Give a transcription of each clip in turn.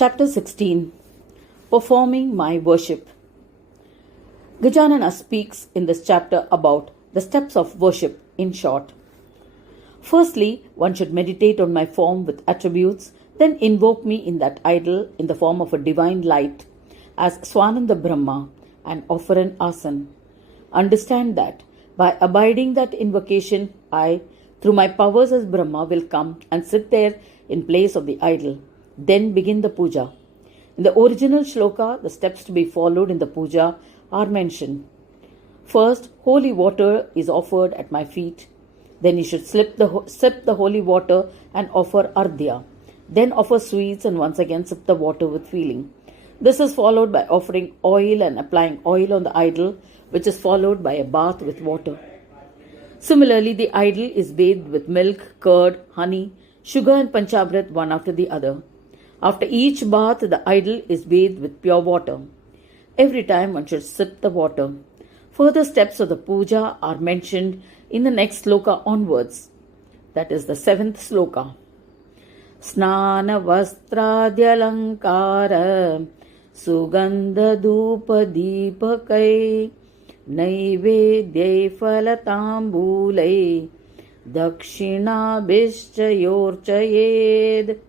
Chapter 16. Performing my worship. Gajanana speaks in this chapter about the steps of worship in short. Firstly, one should meditate on my form with attributes, then invoke me in that idol in the form of a divine light as Swananda Brahma and offer an asan. Understand that by abiding that invocation, I, through my powers as Brahma, will come and sit there in place of the idol. Then begin the puja. In the original shloka, the steps to be followed in the puja are mentioned. First, holy water is offered at my feet. Then you should sip the holy water and offer ardhya. Then offer sweets and once again sip the water with feeling. This is followed by offering oil and applying oil on the idol, which is followed by a bath with water. Similarly, the idol is bathed with milk, curd, honey, sugar and panchamrit one after the other. After each bath, the idol is bathed with pure water. Every time one should sip the water. Further steps of the puja are mentioned in the next sloka onwards. That is the 7th sloka. Snana vastradyalankara sugandha dhupa deepakai naivedyai falatambulai dakshina bhishchayorchayed.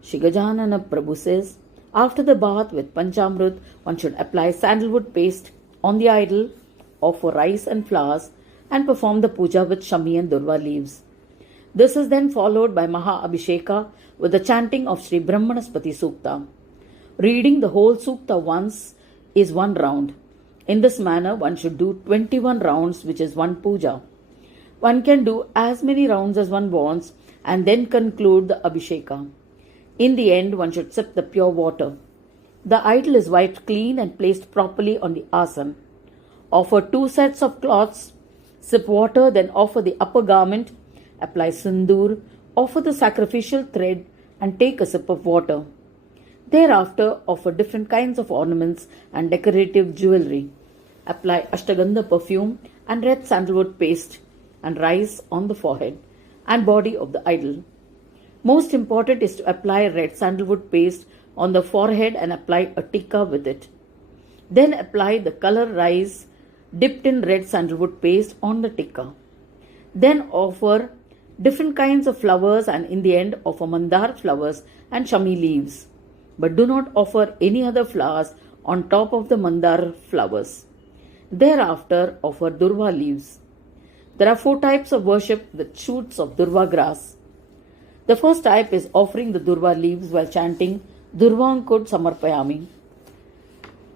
Shri Gajanana Prabhu says, after the bath with panchamrit, one should apply sandalwood paste on the idol, offer rice and flowers, and perform the puja with shami and durva leaves. This is then followed by Maha Abhisheka with the chanting of Sri Brahmanaspati Sukta. Reading the whole Sukta once is one round. In this manner, one should do 21 rounds, which is one puja. One can do as many rounds as one wants and then conclude the Abhisheka. In the end, one should sip the pure water. The idol is wiped clean and placed properly on the asan. Offer 2 sets of cloths, sip water, then offer the upper garment, apply sindoor, offer the sacrificial thread, and take a sip of water. Thereafter, offer different kinds of ornaments and decorative jewelry. Apply ashtagandha perfume and red sandalwood paste, and rice on the forehead and body of the idol. Most important is to apply red sandalwood paste on the forehead and apply a tikka with it. Then apply the color rice dipped in red sandalwood paste on the tikka. Then offer different kinds of flowers and in the end offer mandar flowers and shami leaves. But do not offer any other flowers on top of the mandar flowers. Thereafter offer durva leaves. There are 4 types of worship with shoots of durva grass. The first type is offering the durva leaves while chanting Durvankur Samarpayami.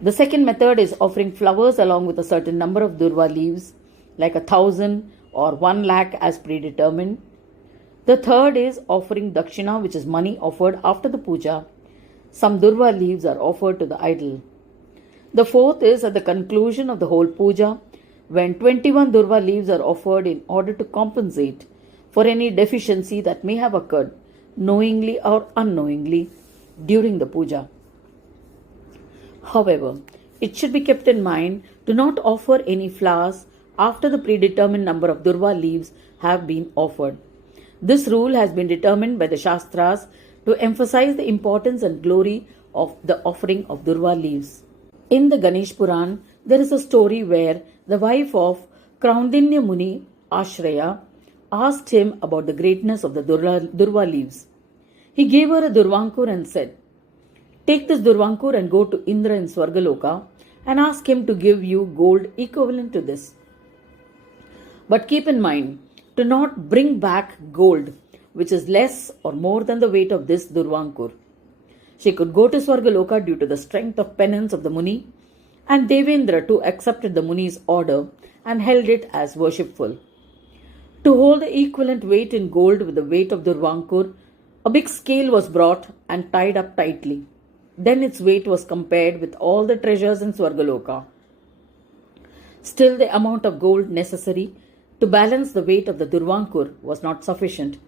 The second method is offering flowers along with a certain number of durva leaves, like 1,000 or 1 lakh as predetermined. The third is offering dakshina, which is money offered after the puja. Some durva leaves are offered to the idol. The fourth is at the conclusion of the whole puja, when 21 durva leaves are offered in order to compensate for any deficiency that may have occurred, knowingly or unknowingly, during the puja. However, it should be kept in mind to not offer any flowers after the predetermined number of durva leaves have been offered. This rule has been determined by the Shastras to emphasize the importance and glory of the offering of durva leaves. In the Ganesh Purana, there is a story where the wife of Kraundinya Muni, Ashraya, asked him about the greatness of the durva leaves. He gave her a durvankur and said, "Take this durvankur and go to Indra in Swargaloka and ask him to give you gold equivalent to this. But keep in mind, to not bring back gold, which is less or more than the weight of this durvankur." She could go to Swargaloka due to the strength of penance of the Muni, and Devendra too accepted the Muni's order and held it as worshipful. To hold the equivalent weight in gold with the weight of Durvankur, a big scale was brought and tied up tightly. Then its weight was compared with all the treasures in Swargaloka. Still, the amount of gold necessary to balance the weight of the Durvankur was not sufficient.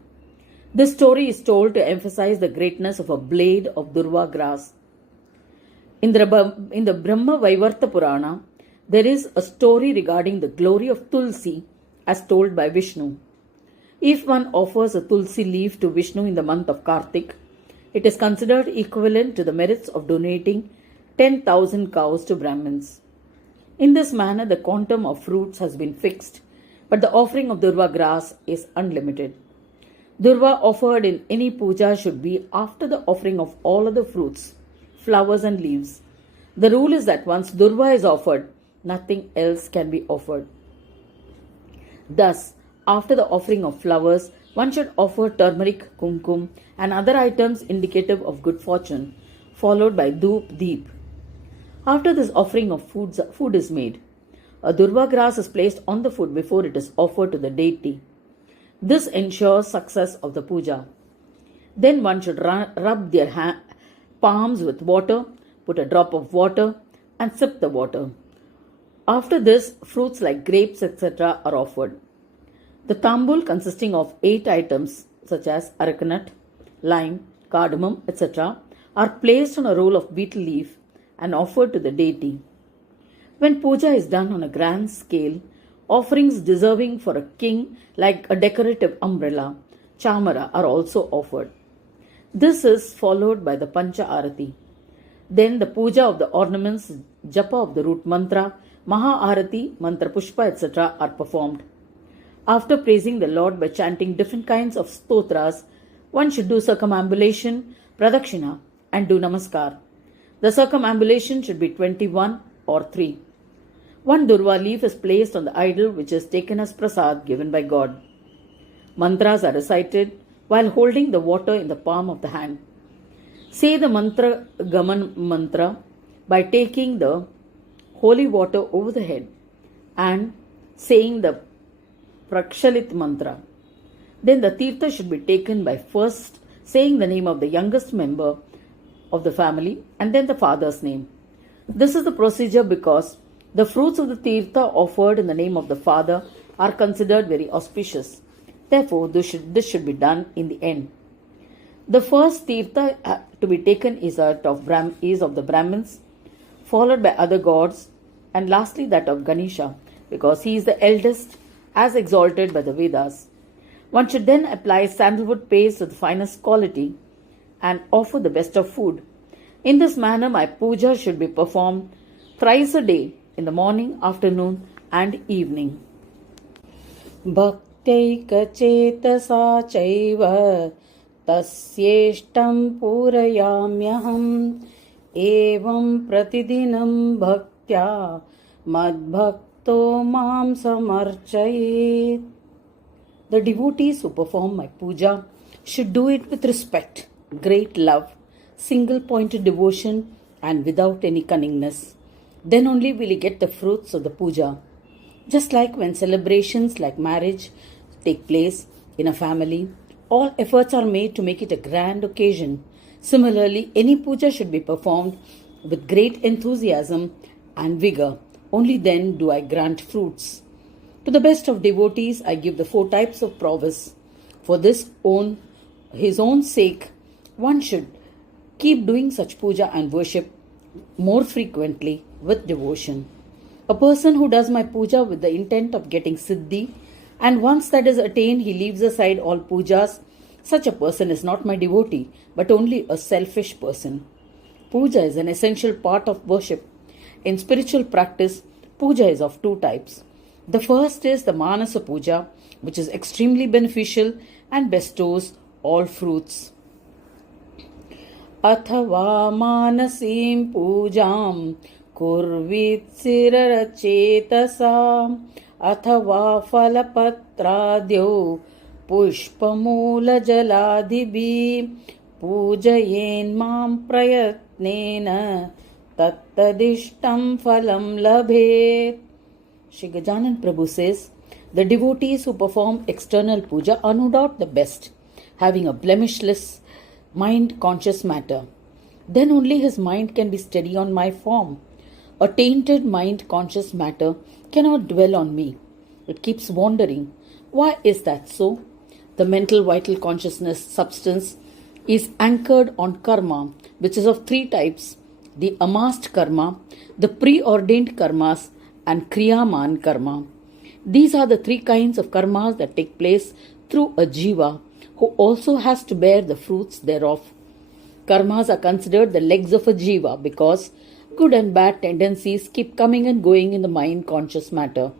This story is told to emphasize the greatness of a blade of Durva grass. In the Brahma Vaivarta Purana, there is a story regarding the glory of Tulsi as told by Vishnu. If one offers a tulsi leaf to Vishnu in the month of Kartik, It is considered equivalent to the merits of donating 10,000 cows to Brahmins. In this manner, the quantum of fruits has been fixed, but the offering of Durva grass is unlimited. Durva offered in any puja should be after the offering of all other fruits, flowers and leaves. The rule is that once Durva is offered, nothing else can be offered. Thus, after the offering of flowers, one should offer turmeric, kumkum, and other items indicative of good fortune, followed by dhoop deep. After this offering of food is made, a Durva grass is placed on the food before it is offered to the deity. This ensures success of the puja. Then one should rub their palms with water, put a drop of water, and sip the water. After this, fruits like grapes, etc. are offered. The tambul, consisting of 8 items such as arecanut, lime, cardamom, etc., are placed on a roll of betel leaf and offered to the deity. When puja is done on a grand scale, offerings deserving for a king like a decorative umbrella, chamara, are also offered. This is followed by the Pancha Arati. Then the puja of the ornaments, japa of the root mantra, Maha Arati, Mantra Pushpa, etc. are performed. After praising the Lord by chanting different kinds of stotras, one should do circumambulation, pradakshina, and do namaskar. The circumambulation should be 21 or 3. One Durva leaf is placed on the idol which is taken as prasad given by God. Mantras are recited while holding the water in the palm of the hand. Say the mantra Gaman mantra by taking the holy water over the head and saying the Prakshalit mantra. Then the tirtha should be taken by first saying the name of the youngest member of the family and then the father's name. This is the procedure because the fruits of the tirtha offered in the name of the father are considered very auspicious. Therefore, this should be done in the end. The first tirtha to be taken is of the Brahmins, followed by other gods, and lastly that of Ganesha, because he is the eldest as exalted by the Vedas. One should then apply sandalwood paste of the finest quality and offer the best of food. In this manner, my puja should be performed thrice a day, in the morning, afternoon, and evening. Bhaktyeka chetasa chaiva tasyeshtam purayamyaham evam pratidinam bhaktya madbhakto mam samarchayet. The devotees who perform my puja should do it with respect, great love, single-pointed devotion, and without any cunningness. Then only will he get the fruits of the puja. Just like when celebrations like marriage take place in a family, all efforts are made to make it a grand occasion. Similarly, any puja should be performed with great enthusiasm and vigor. Only then do I grant fruits. To the best of devotees, I give the 4 types of prowess. For his own sake, one should keep doing such puja and worship more frequently with devotion. A person who does my puja with the intent of getting siddhi, and once that is attained, he leaves aside all pujas, such a person is not my devotee, but only a selfish person. Puja is an essential part of worship. In spiritual practice, puja is of 2 types. The first is the Manas Puja, which is extremely beneficial and bestows all fruits. Athava manasim pujam kurvit sirarachetasa athava falapatradyo pushpamula jaladibhi pujayen mam prayatnena tattadishtam phalam labhet. Shri Gajanana Prabhu says, the devotees who perform external puja are no doubt the best, having a blemishless mind-conscious matter. Then only his mind can be steady on my form. A tainted mind-conscious matter cannot dwell on me. It keeps wandering. Why is that so? The mental vital consciousness substance is anchored on karma, which is of 3 types: the amassed karma, the preordained karmas, and kriyaman karma. These are the 3 kinds of karmas that take place through a jiva who also has to bear the fruits thereof. Karmas are considered the legs of a jiva because good and bad tendencies keep coming and going in the mind conscious matter,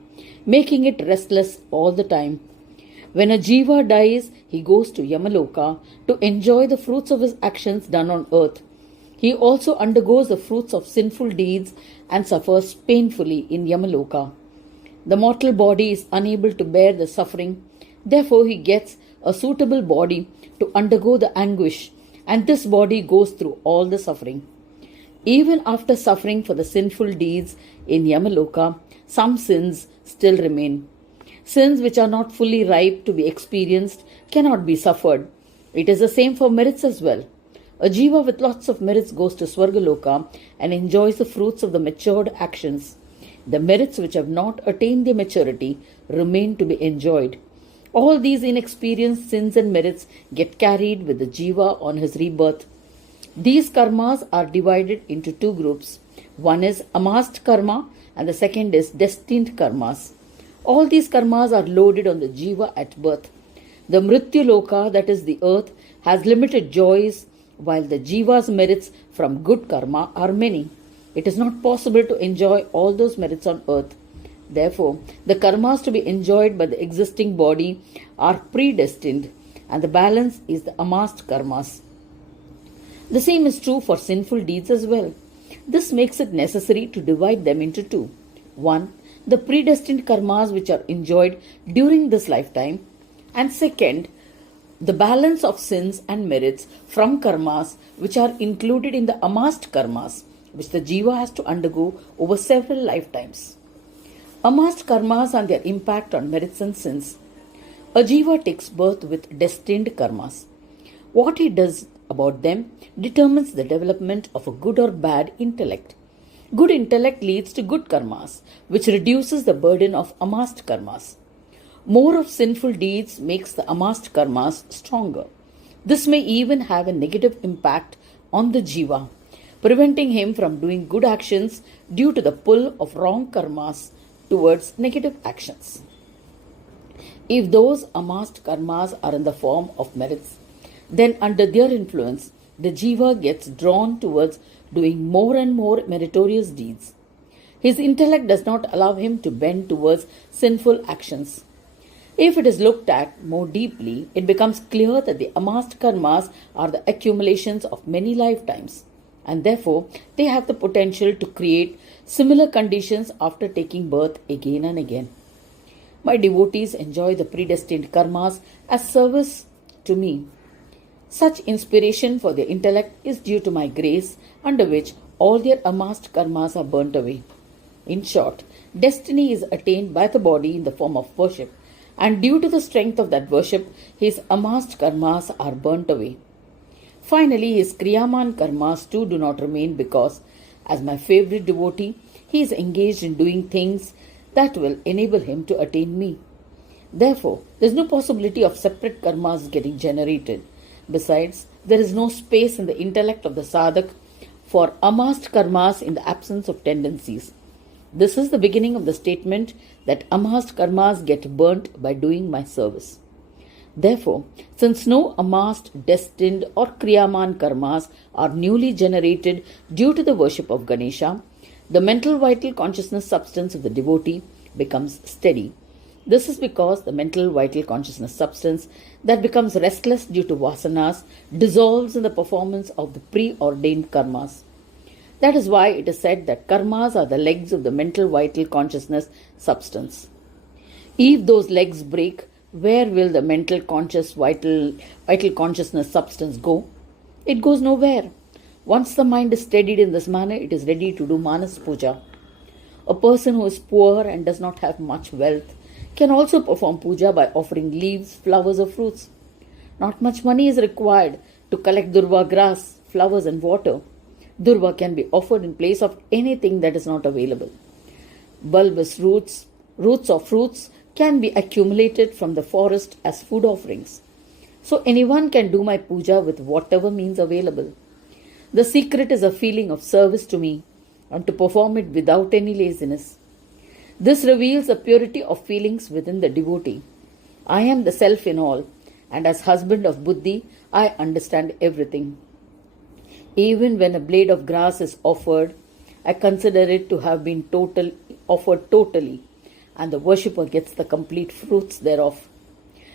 making it restless all the time. When a jiva dies, he goes to Yamaloka to enjoy the fruits of his actions done on earth. He also undergoes the fruits of sinful deeds and suffers painfully in Yamaloka. The mortal body is unable to bear the suffering, therefore, he gets a suitable body to undergo the anguish, and this body goes through all the suffering. Even after suffering for the sinful deeds in Yamaloka, some sins still remain. Sins which are not fully ripe to be experienced cannot be suffered. It is the same for merits as well. A jiva with lots of merits goes to Swargaloka and enjoys the fruits of the matured actions. The merits which have not attained their maturity remain to be enjoyed. All these inexperienced sins and merits get carried with the jiva on his rebirth. These karmas are divided into two groups. One is amassed karma and the second is destined karmas. All these karmas are loaded on the jiva at birth. The mrityu loka, that is the earth, has limited joys, while the jiva's merits from good karma are many. It is not possible to enjoy all those merits on earth. Therefore, the karmas to be enjoyed by the existing body are predestined, and the balance is the amassed karmas. The same is true for sinful deeds as well. This makes it necessary to divide them into two. One, the predestined karmas which are enjoyed during this lifetime, and second, the balance of sins and merits from karmas which are included in the amassed karmas, which the jiva has to undergo over several lifetimes. Amassed karmas and their impact on merits and sins. A jiva takes birth with destined karmas. What he does about them determines the development of a good or bad intellect. Good intellect leads to good karmas, which reduces the burden of amassed karmas. More of sinful deeds makes the amassed karmas stronger. This may even have a negative impact on the jiva, preventing him from doing good actions due to the pull of wrong karmas towards negative actions. If those amassed karmas are in the form of merits, then under their influence, the jiva gets drawn towards doing more and more meritorious deeds. His intellect does not allow him to bend towards sinful actions. If it is looked at more deeply, it becomes clear that the amassed karmas are the accumulations of many lifetimes, and therefore they have the potential to create similar conditions after taking birth again and again. My devotees enjoy the predestined karmas as service to me. Such inspiration for their intellect is due to my grace, under which all their amassed karmas are burnt away. In short, destiny is attained by the body in the form of worship, and due to the strength of that worship, his amassed karmas are burnt away. Finally, his kriyaman karmas too do not remain because, as my favorite devotee, he is engaged in doing things that will enable him to attain me. Therefore, there is no possibility of separate karmas getting generated. Besides, there is no space in the intellect of the sadhak for amassed karmas in the absence of tendencies. This is the beginning of the statement that amassed karmas get burnt by doing my service. Therefore, since no amassed, destined or kriyaman karmas are newly generated due to the worship of Ganesha, the mental vital consciousness substance of the devotee becomes steady. This is because the mental vital consciousness substance that becomes restless due to vasanas dissolves in the performance of the preordained karmas. That is why it is said that karmas are the legs of the mental vital consciousness substance. If those legs break, where will the mental vital consciousness substance go? It goes nowhere. Once the mind is steadied in this manner, it is ready to do Manas Puja. A person who is poor and does not have much wealth can also perform puja by offering leaves, flowers or fruits. Not much money is required to collect Durva grass, flowers and water. Durva can be offered in place of anything that is not available. Bulbous roots or fruits can be accumulated from the forest as food offerings. So anyone can do my puja with whatever means available. The secret is a feeling of service to me and to perform it without any laziness. This reveals the purity of feelings within the devotee. I am the self in all, and as husband of Buddhi, I understand everything. Even when a blade of grass is offered, I consider it to have been offered totally, and the worshipper gets the complete fruits thereof.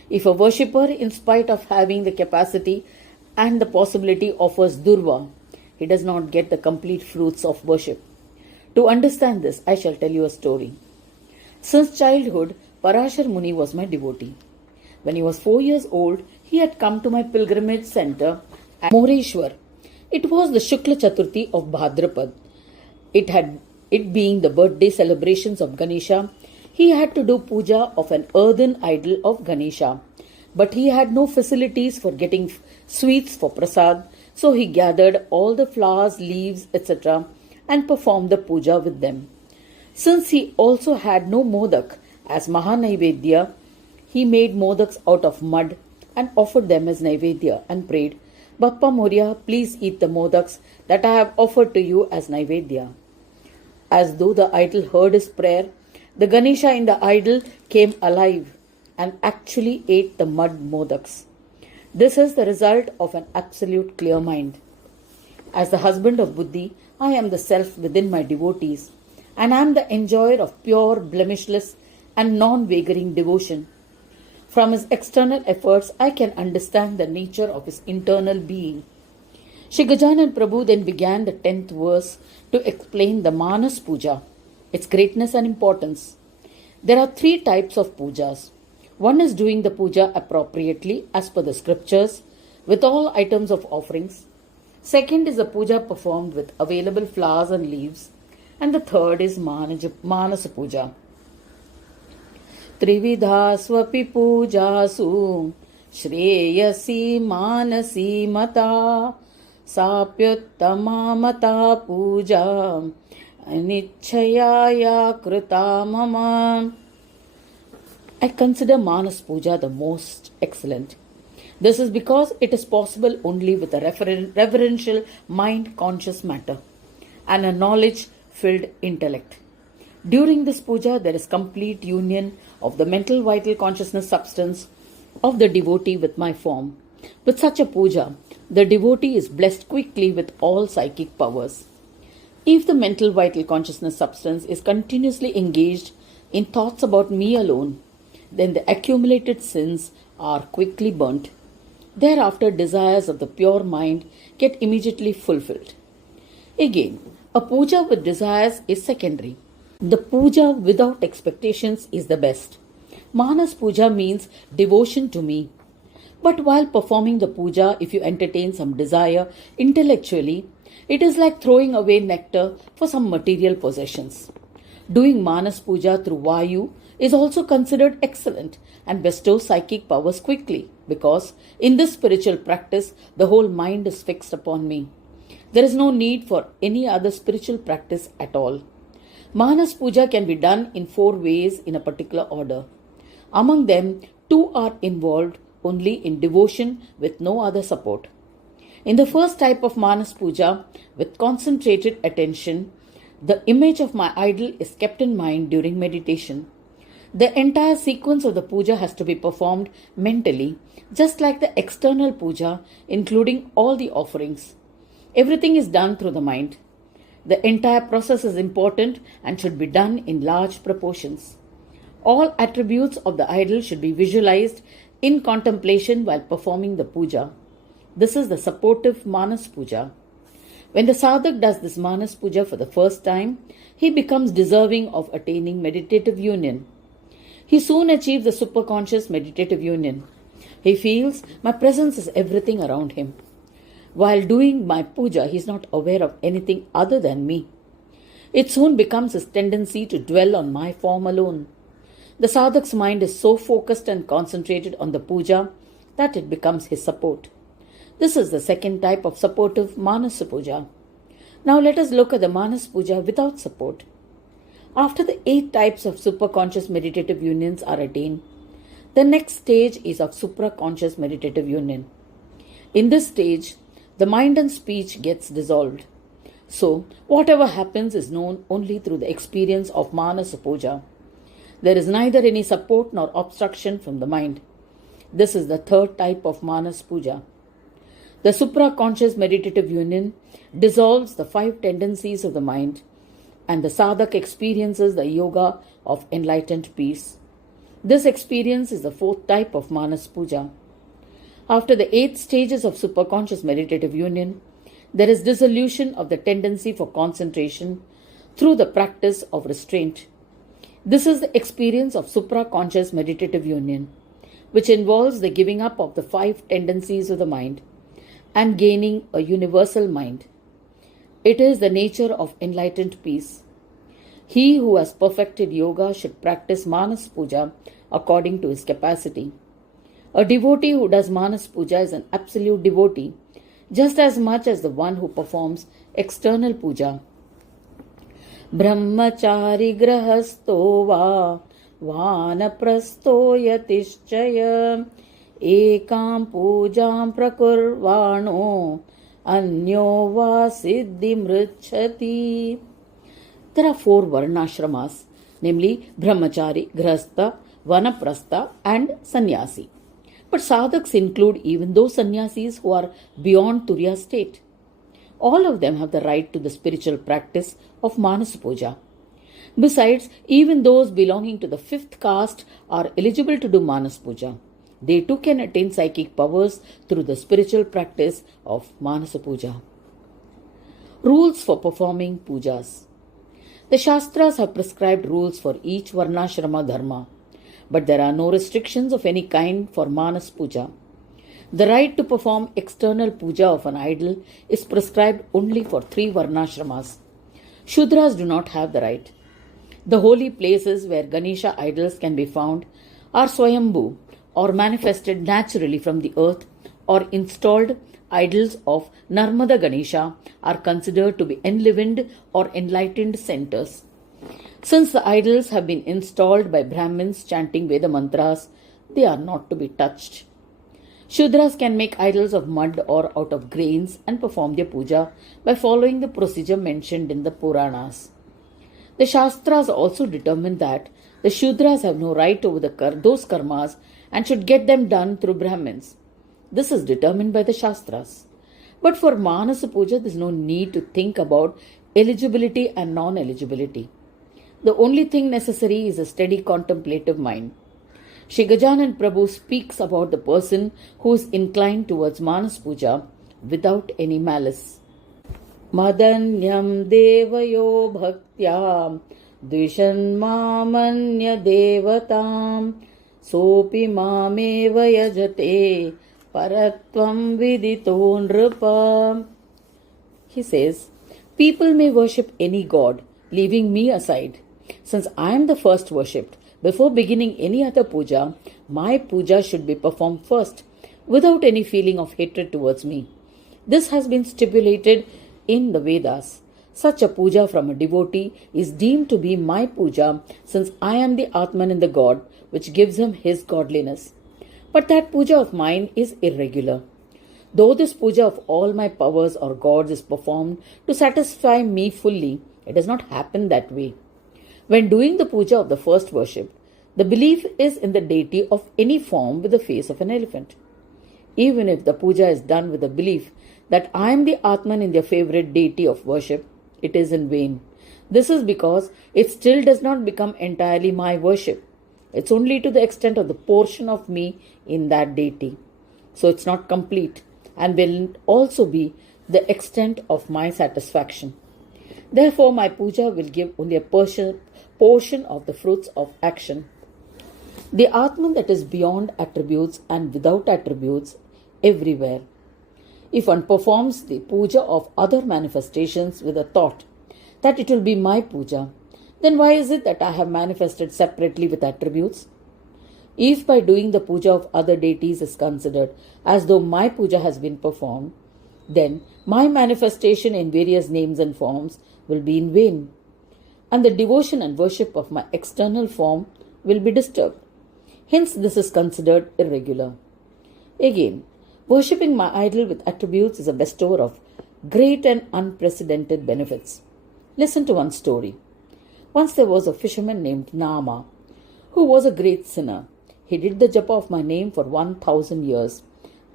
If a worshipper, in spite of having the capacity and the possibility, offers Durva, he does not get the complete fruits of worship. To understand this, I shall tell you a story. Since childhood, Parashar Muni was my devotee. When he was 4 years old, he had come to my pilgrimage center at Moreshwar. It was the Shukla Chaturthi of Bhadrapad. It being the birthday celebrations of Ganesha, he had to do puja of an earthen idol of Ganesha. But he had no facilities for getting sweets for prasad, so he gathered all the flowers, leaves, etc. and performed the puja with them. Since he also had no modak as Mahanaivedya, he made modaks out of mud and offered them as Naivedya and prayed, Bappa Moria, please eat the modaks that I have offered to you as Naivedya. As though the idol heard his prayer, the Ganesha in the idol came alive and actually ate the mud modaks. This is the result of an absolute clear mind. As the husband of Buddhi, I am the self within my devotees, and I am the enjoyer of pure, blemishless, and non-wavering devotion. From his external efforts, I can understand the nature of his internal being. Shri Gajanana Prabhu then began the 10th verse to explain the Manas Puja, its greatness and importance. There are 3 types of pujas. One is doing the puja appropriately as per the scriptures with all items of offerings. Second is a puja performed with available flowers and leaves. And the third is Manas Puja. Trividhasvapi pujasu shreyasi manasi mata sapyuttama mata puja anichayaya krita mama. I consider Manas Puja the most excellent. This is because it is possible only with a reverential mind-conscious matter and a knowledge-filled intellect. During this puja, there is complete union of the mental vital consciousness substance of the devotee with my form. With such a puja, the devotee is blessed quickly with all psychic powers. If the mental vital consciousness substance is continuously engaged in thoughts about me alone, then the accumulated sins are quickly burnt. Thereafter, desires of the pure mind get immediately fulfilled. Again, a puja with desires is secondary. The puja without expectations is the best. Manas Puja means devotion to me. But while performing the puja, if you entertain some desire intellectually, it is like throwing away nectar for some material possessions. Doing Manas Puja through Vayu is also considered excellent and bestows psychic powers quickly, because in this spiritual practice, the whole mind is fixed upon me. There is no need for any other spiritual practice at all. Manas Puja can be done in 4 ways in a particular order. Among them, 2 are involved only in devotion with no other support. In the first type of Manas Puja, with concentrated attention, the image of my idol is kept in mind during meditation. The entire sequence of the puja has to be performed mentally, just like the external puja, including all the offerings. Everything is done through the mind. The entire process is important and should be done in large proportions. All attributes of the idol should be visualized in contemplation while performing the puja. This is the supportive Manas Puja. When the sadhak does this Manas Puja for the first time, he becomes deserving of attaining meditative union. He soon achieves the superconscious meditative union. He feels my presence is everything around him. While doing my puja, he is not aware of anything other than me. It soon becomes his tendency to dwell on my form alone. The sadhak's mind is so focused and concentrated on the puja that it becomes his support. This is the second type of supportive Manas Puja. Now let us look at the Manas Puja without support. After the 8 types of superconscious meditative unions are attained, the next stage is of supraconscious meditative union. In this stage, the mind and speech gets dissolved. So, whatever happens is known only through the experience of Manas Puja. There is neither any support nor obstruction from the mind. This is the third type of Manas Puja. The supra-conscious meditative union dissolves the 5 tendencies of the mind, and the sadhak experiences the yoga of enlightened peace. This experience is the 4th type of Manas Puja. After the 8 stages of superconscious meditative union, there is dissolution of the tendency for concentration through the practice of restraint. This is the experience of supra-conscious meditative union, which involves the giving up of the 5 tendencies of the mind and gaining a universal mind. It is the nature of enlightened peace. He who has perfected yoga should practice Manas Puja according to his capacity. A devotee who does Manas Puja is an absolute devotee, just as much as the one who performs external puja. Brahmachari grahasto va vanaprasto yatishchaya ekam pujam prakurvano anyo va siddhi mricchati. There are 4 varnashramas, namely Brahmachari, Grahastha, Vanaprastha and Sannyasi. But sadhaks include even those sannyasis who are beyond Turiya state. All of them have the right to the spiritual practice of Manas Puja. Besides, even those belonging to the 5th caste are eligible to do Manas Puja. They too can attain psychic powers through the spiritual practice of Manas Puja. Rules for performing pujas. The Shastras have prescribed rules for each Varnashrama dharma, but there are no restrictions of any kind for Manas Puja. The right to perform external puja of an idol is prescribed only for 3 Varnashramas. Shudras do not have the right. The holy places where Ganesha idols can be found are Swayambhu, or manifested naturally from the earth, or installed idols of Narmada Ganesha are considered to be enlivened or enlightened centers. Since the idols have been installed by Brahmins chanting Veda mantras, they are not to be touched. Shudras can make idols of mud or out of grains and perform their puja by following the procedure mentioned in the Puranas. The Shastras also determine that the Shudras have no right over those karmas and should get them done through Brahmins. This is determined by the Shastras. But for Manas Puja, there is no need to think about eligibility and non-eligibility. The only thing necessary is a steady contemplative mind. Shri Gajanana Prabhu speaks about the person who is inclined towards Manas Puja without any malice. Madanyam devayo bhaktya dvishan mamanya devatam sopi mameva yajate paratvam vidito nripa. He says, people may worship any god, leaving me aside. Since I am the first worshipped, before beginning any other puja, my puja should be performed first, without any feeling of hatred towards me. This has been stipulated in the Vedas. Such a puja from a devotee is deemed to be my puja, since I am the Atman in the God, which gives him his godliness. But that puja of mine is irregular. Though this puja of all my powers or gods is performed to satisfy me fully, it does not happen that way. When doing the puja of the first worship, the belief is in the deity of any form with the face of an elephant. Even if the puja is done with the belief that I am the Atman in their favorite deity of worship, it is in vain. This is because it still does not become entirely my worship. It's only to the extent of the portion of me in that deity. So it's not complete and will also be the extent of my satisfaction. Therefore, my puja will give only a portion of the fruits of action. The Atman that is beyond attributes and without attributes everywhere. If one performs the puja of other manifestations with a thought that it will be my puja, then why is it that I have manifested separately with attributes? If by doing the puja of other deities is considered as though my puja has been performed, then my manifestation in various names and forms will be in vain, and the devotion and worship of my external form will be disturbed. Hence, this is considered irregular. Again, worshipping my idol with attributes is a bestower of great and unprecedented benefits. Listen to one story. Once there was a fisherman named Nama, who was a great sinner. He did the japa of my name for 1,000 years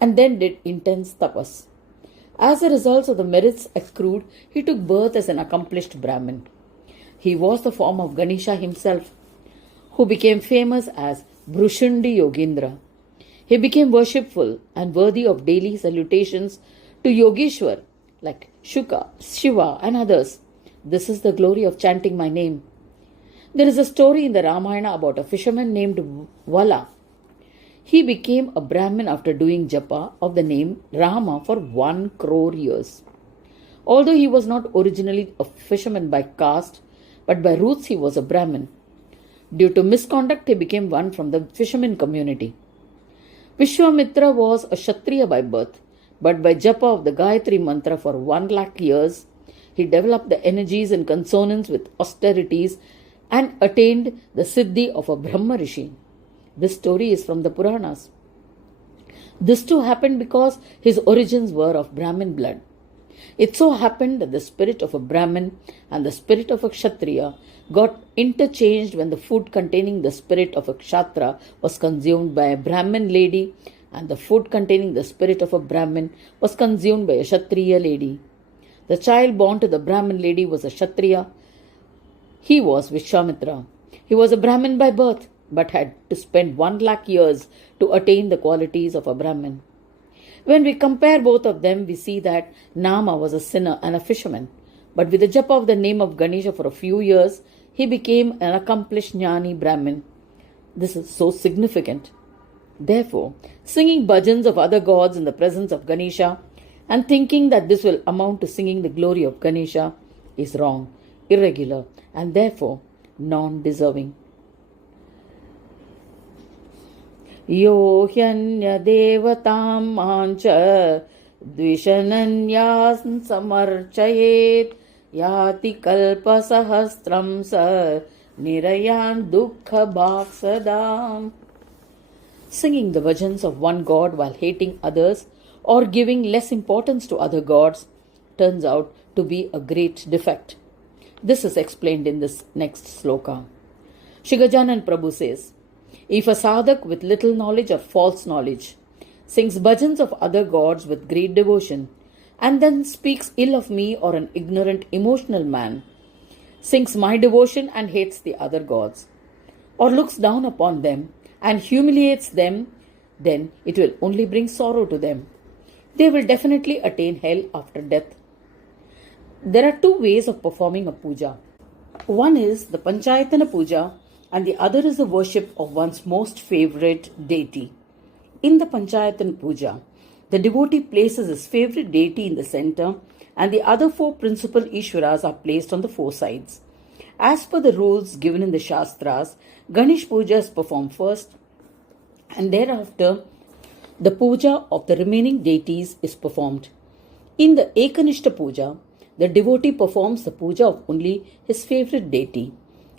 and then did intense tapas. As a result of the merits accrued, he took birth as an accomplished Brahmin. He was the form of Ganesha himself, who became famous as Brushundi Yogendra. He became worshipful and worthy of daily salutations to Yogeshwar like Shuka, Shiva, and others. This is the glory of chanting my name. There is a story in the Ramayana about a fisherman named Vala. He became a Brahmin after doing japa of the name Rama for 1 crore years. Although he was not originally a fisherman by caste, but by roots he was a Brahmin. Due to misconduct, he became one from the fisherman community. Vishwamitra was a Kshatriya by birth, but by japa of the Gayatri mantra for 1 lakh years, he developed the energies in consonance with austerities and attained the siddhi of a Brahma Rishi. This story is from the Puranas. This too happened because his origins were of Brahmin blood. It so happened that the spirit of a Brahmin and the spirit of a Kshatriya got interchanged when the food containing the spirit of a Kshatriya was consumed by a Brahmin lady and the food containing the spirit of a Brahmin was consumed by a Kshatriya lady. The child born to the Brahmin lady was a Kshatriya. He was Vishwamitra. He was a Brahmin by birth, but had to spend 1 lakh years to attain the qualities of a Brahmin. When we compare both of them, we see that Nama was a sinner and a fisherman, but with the japa of the name of Ganesha for a few years, he became an accomplished Jnani Brahmin. This is so significant. Therefore, singing bhajans of other gods in the presence of Ganesha and thinking that this will amount to singing the glory of Ganesha is wrong, irregular, and therefore non-deserving. Yo hyanya devatam mancha dvishananyas samarchayet yati kalpa sahastram sa nirayan dukkha bhaksadam. Singing the bhajans of one god while hating others or giving less importance to other gods turns out to be a great defect. This is explained in this next sloka. Shri Gajanana Prabhu says, if a sadhak with little knowledge or false knowledge sings bhajans of other gods with great devotion and then speaks ill of me or an ignorant emotional man, sings my devotion and hates the other gods, or looks down upon them and humiliates them, then it will only bring sorrow to them. They will definitely attain hell after death. There are 2 ways of performing a puja. One is the Panchayatana puja and the other is the worship of one's most favorite deity. In the Panchayatana puja, the devotee places his favorite deity in the center and the other 4 principal Ishwaras are placed on the 4 sides. As per the rules given in the Shastras, Ganesh Puja is performed first and thereafter the puja of the remaining deities is performed. In the Ekanishta Puja, the devotee performs the puja of only his favorite deity.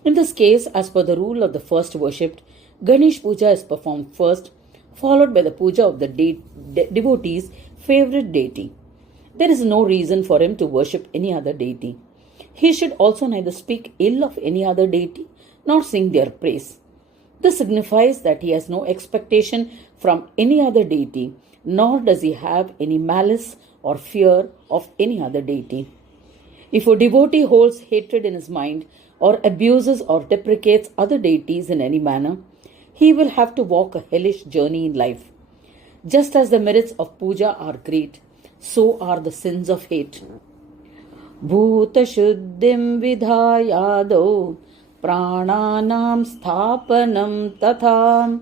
In this case, as per the rule of the first worshipped, Ganesh Puja is performed first, followed by the puja of the devotee's favorite deity. There is no reason for him to worship any other deity. He should also neither speak ill of any other deity nor sing their praise. This signifies that he has no expectation from any other deity, nor does he have any malice or fear of any other deity. If a devotee holds hatred in his mind or abuses or deprecates other deities in any manner, he will have to walk a hellish journey in life. Just as the merits of puja are great, so are the sins of hate. Bhuta shuddhim vidhayado prananam sthapanam tatha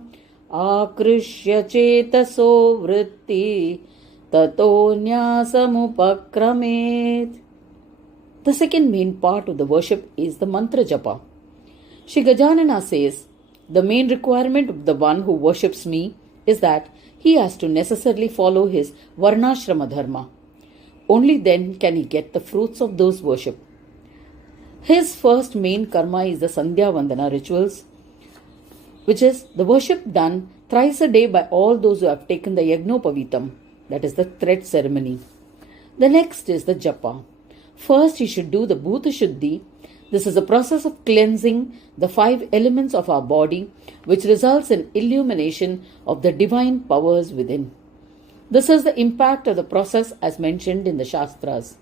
akrishya chetaso vritti tato nyasamupakramet. The second main part of the worship is the mantra japa. Shri Gajanana says, the main requirement of the one who worships me is that he has to necessarily follow his varnashrama dharma. Only then can he get the fruits of those worship. His first main karma is the Sandhya Vandana rituals, which is the worship done thrice a day by all those who have taken the Yagnopavitam, that is the thread ceremony. The next is the japa. First, he should do the Bhuta Shuddhi. This is a process of cleansing the 5 elements of our body, which results in illumination of the divine powers within. This is the impact of the process as mentioned in the Shastras.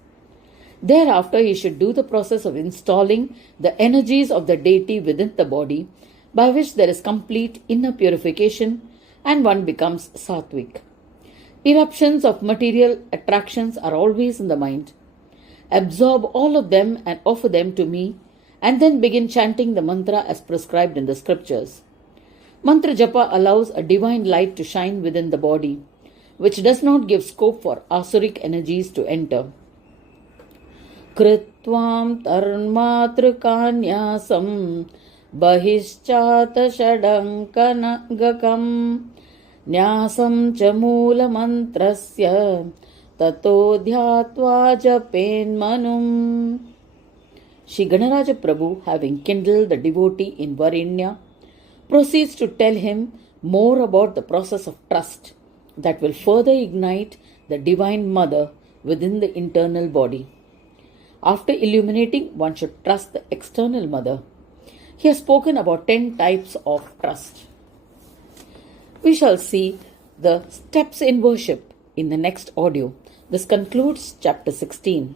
Thereafter, he should do the process of installing the energies of the deity within the body, by which there is complete inner purification and one becomes sattvic. Eruptions of material attractions are always in the mind. Absorb all of them and offer them to me, and then begin chanting the mantra as prescribed in the scriptures. Mantra japa allows a divine light to shine within the body, which does not give scope for asuric energies to enter. Kritvam tarmatrikanyasam bahischata shadankanagakam nyasam cha moola mantrasya tato dhyatva japen manum. Shri Ganaraja Prabhu, having kindled the devotee in Varinya, proceeds to tell him more about the process of trust that will further ignite the Divine Mother within the internal body. After illuminating, one should trust the external mother. He has spoken about 10 types of trust. We shall see the steps in worship in the next audio. This concludes chapter 16.